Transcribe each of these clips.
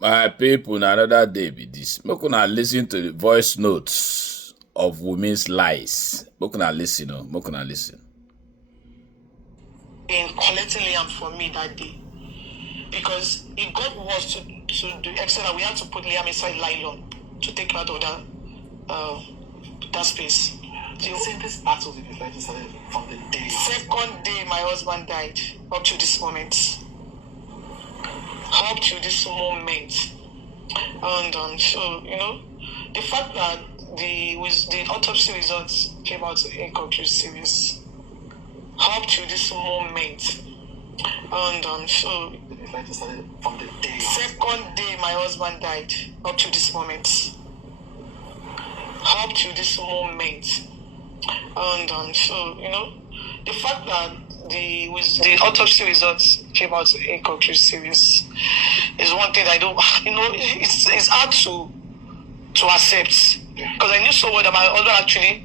My people, na another day be this. Make una listen to the voice notes of Wunmi's lies. Make una listen, oh. Make una listen. In collecting Liam from me that day, because it got worse to the extent that we had to put Liam inside nylon to take out of that space. Do you think this battle with the fighting started from the day? Second day my husband died, up to this moment. Up to this moment. And so, the fact that the autopsy results came out inconclusive is up to this moment. And so The fighting started from the day. second day my husband died, up to this moment. Up to this moment. And so, the fact that the autopsy results came out inconclusive is one thing I don't, it's hard to accept. Because I knew so well that my husband actually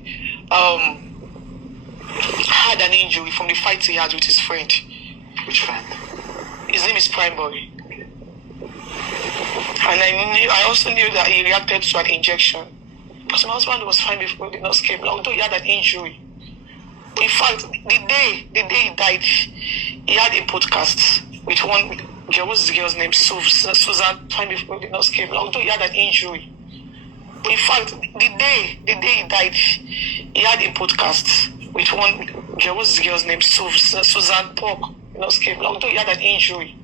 had an injury from the fight he had with his friend. Which friend? His name is Prime Boy. And I also knew that he reacted to an injection. Because my husband was fine before the nurse came, although he had an injury. In fact, the day he died, he had a podcast with one girl. What's the girl's name? Susan. Fine before the nurse came, although he had an injury. In fact, the day he died, he had a podcast with one girl. What's the girl's name? Susan Pork. The nurse came, although he had an injury.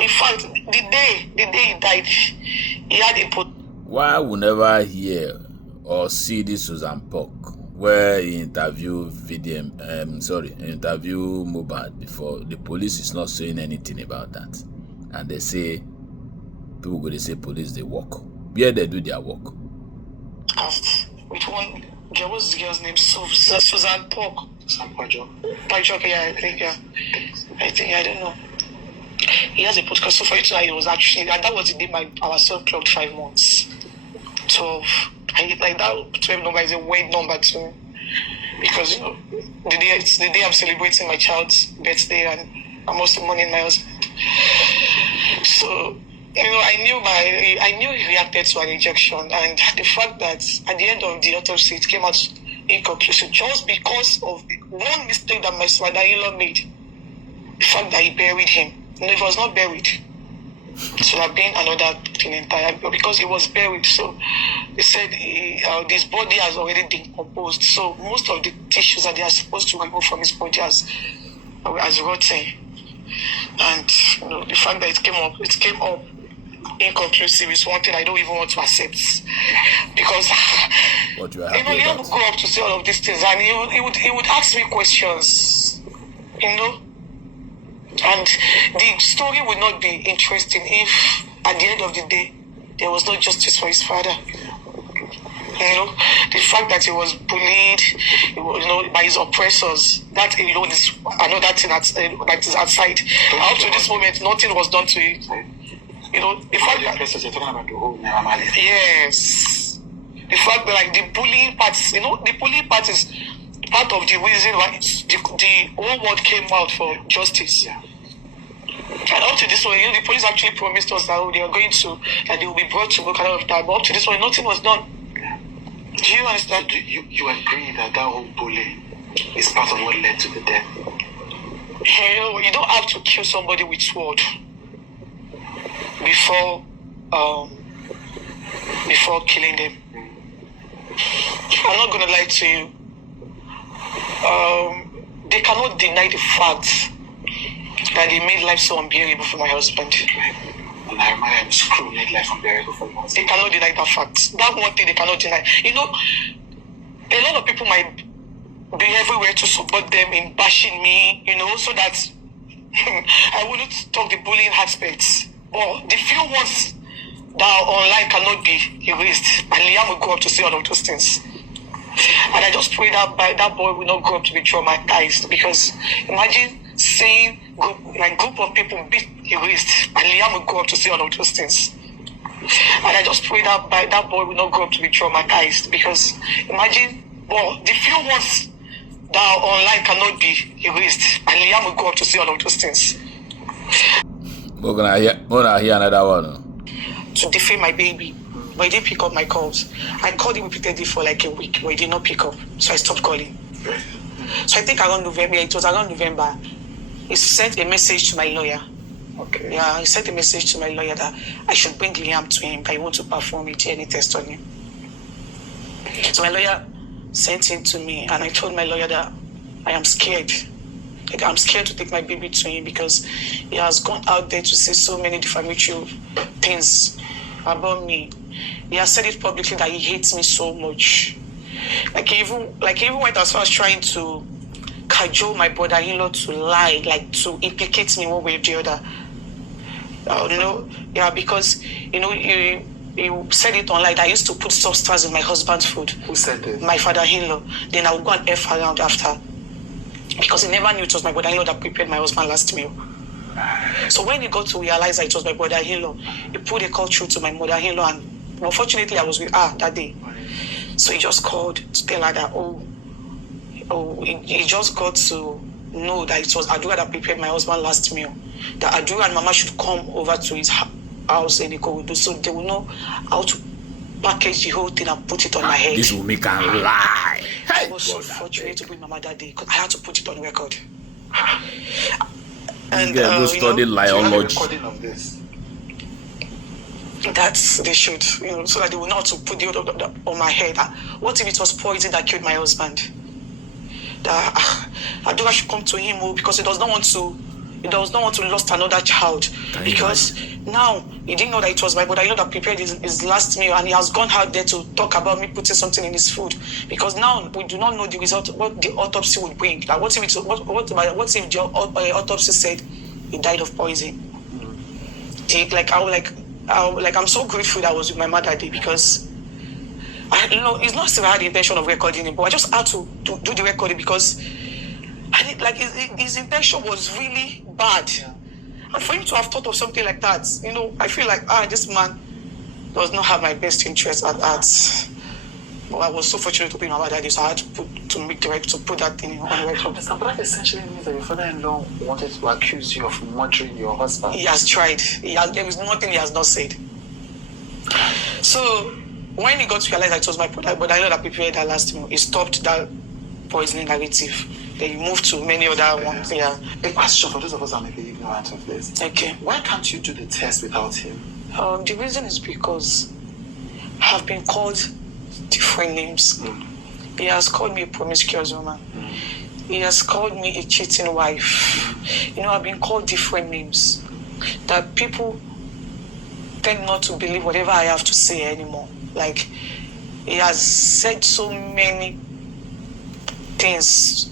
In fact, the day he died, he had a podcast. Why we never hear or see this Susan Pork where he interview interview Mohbad before? The police is not saying anything about that. And they say, people go to say police, they work. Where they do their work. With one girl, what's the girl's name? Susan Pork. Sam Pajo. Yeah, I don't know. He has a podcast. So for you to know, it was actually, and that was the day our son clocked 5 months. 12. Like that 12 number is a weird number to me. Because, it's the day I'm celebrating my child's birthday and I'm also mourning my husband. So, I knew he reacted to an injection, and the fact that at the end of the autopsy it came out inconclusive just because of one mistake that my father-in-law made. The fact that he buried him. If he was not buried, it would have been another thing entirely. But because he was buried, so they said his body has already decomposed. So most of the tissues that they are supposed to remove from his body has rotten. And the fact that it came up inconclusive is one thing I don't even want to accept. Because What you are Liam happy would about? go up to say all of these things, and he would ask me questions, and the story would not be interesting if at the end of the day there was no justice for his father. The fact that he was bullied, by his oppressors, that alone is another thing that is outside. Up to this moment, nothing was done to it. The fact that You're talking about the whole Naira yes, the fact that the bullying part, the bullying part is part of the reason why the whole world came out for justice. Yeah. And up to this point, the police actually promised us that they will be brought to book and all of that. But up to this point, nothing was done. Do you understand? You agree that whole bullying is part of what led to the death? You don't have to kill somebody with sword before killing them. I'm not gonna lie to you. They cannot deny the fact that they made life so unbearable for my husband. Naira and Screw made life unbearable for you. They cannot deny that fact. That one thing they cannot deny. A lot of people might be everywhere to support them in bashing me, so that I wouldn't talk the bullying aspects. But the few ones that are online cannot be erased. And Liam will go up to say all of those things. And I just pray that boy will not grow up to be traumatized, because imagine seeing group of people be erased and Liam will grow up to say all of those things. And I just pray that boy will not grow up to be traumatized, because imagine, the few ones that are online cannot be erased and Liam will grow up to say all of those things. We're gonna hear another one. to defame my baby, but he didn't pick up my calls. I called him repeatedly for like a week, but he did not pick up, so I stopped calling. So I think around November, it was around November, he sent a message to my lawyer. Okay. Yeah, he sent a message to my lawyer that I should bring Liam to him, that I want to perform a DNA test on him. So my lawyer sent it to me, and I told my lawyer that I am scared. Like, I'm scared to take my baby to him because he has gone out there to say so many defamatory things about me. He has said it publicly that he hates me so much. Like he even went as far as trying to cajole my brother-in-law to lie, like to implicate me one way or the other. Because he said it online that I used to put substance in my husband's food. Who said this? My father-in-law. Then I would go and F around after. Because he never knew it was my brother-in-law that prepared my husband's last meal. So when he got to realize that it was my brother-in-law, he put a call through to my mother-in-law, and unfortunately I was with her that day. So he just called to tell her that, he just got to know that it was Adura that prepared my husband's last meal. That Adura and Mama should come over to his house in Ikorodu, so they will know how to package the whole thing and put it on my head. This will make a lie. I was so fortunate to be Mama that day because I had to put it on record. And go study liology. Recording of this. That's they should, so that they will know how to put the on my head. What if it was poison that killed my husband? That Adura should come to him because he does not want to lose another child. Because now he didn't know that it was my brother that prepared his last meal, and he has gone out there to talk about me putting something in his food. Because now we do not know the result, what the autopsy would bring. Like what if the autopsy said he died of poison? I'm so grateful that I was with my mother that day because it's not still I had the intention of recording it, but I just had to do the recording because his intention was really bad. Yeah. And for him to have thought of something like that, I feel like this man does not have my best interest at heart. But I was so fortunate to be my mother that day, so I had to put that thing on record. But that essentially means that your father-in-law wanted to accuse you of murdering your husband. He has tried. There is nothing he has not said. So when he got to realize that it was my brother, but I know that prepared that last meal, he stopped that poisoning narrative. Then he moved to many other ones. Yeah. A question for those of us that may be ignorant of this. Okay. Why can't you do the test without him? The reason is because I have been called different names. He has called me a promiscuous woman. He has called me a cheating wife. I've been called different names that people tend not to believe whatever I have to say anymore. Like, he has said so many things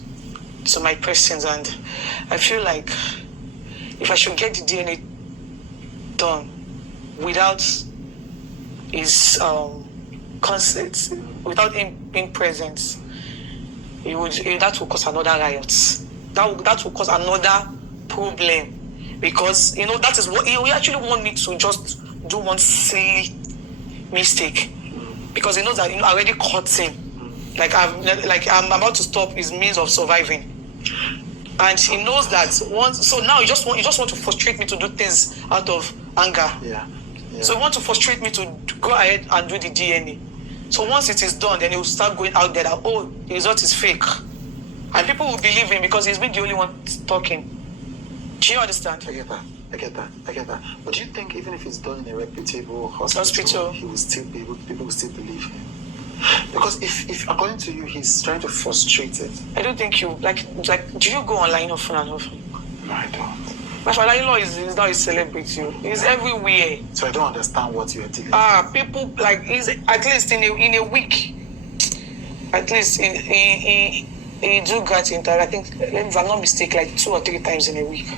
to my persons, and I feel like if I should get the DNA done without his consent, without him being present, that will cause another riot. That will cause another problem, because that is what he actually want me to just do one silly mistake, because he knows that I already caught him. I'm about to stop his means of surviving. And he knows that so now he just want to frustrate me to do things out of anger. Yeah. So he wants to frustrate me to go ahead and do the DNA. So once it is done, then he will start going out there that, the result is fake. And people will believe him because he's been the only one talking. Do you understand? I get that. But do you think even if it's done in a reputable hospital, people will still believe him? Because if according to you, he's trying to frustrate it. I don't think you do you go online often and often? No, I don't. My father-in-law is not a celebrity. He's everywhere. So I don't understand what you're dealing with. People he's at least in a week. At least he do get into, I think, if I'm not mistaken, 2 or 3 times in a week.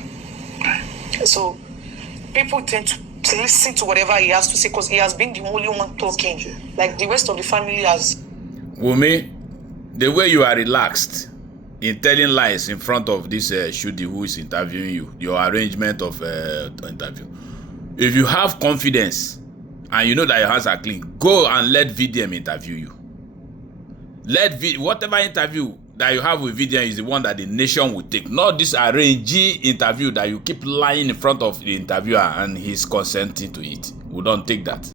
So people tend to listen to whatever he has to say because he has been the only one talking. Like the rest of the family has. Wunmi, the way you are relaxed in telling lies in front of this Shudi who is interviewing you, your arrangement of interview. If you have confidence and you know that your hands are clean, go and let VDM interview you. Whatever interview that you have with Vivian is the one that the nation will take, not this arranged interview that you keep lying in front of the interviewer and he's consenting to it. We don't take that.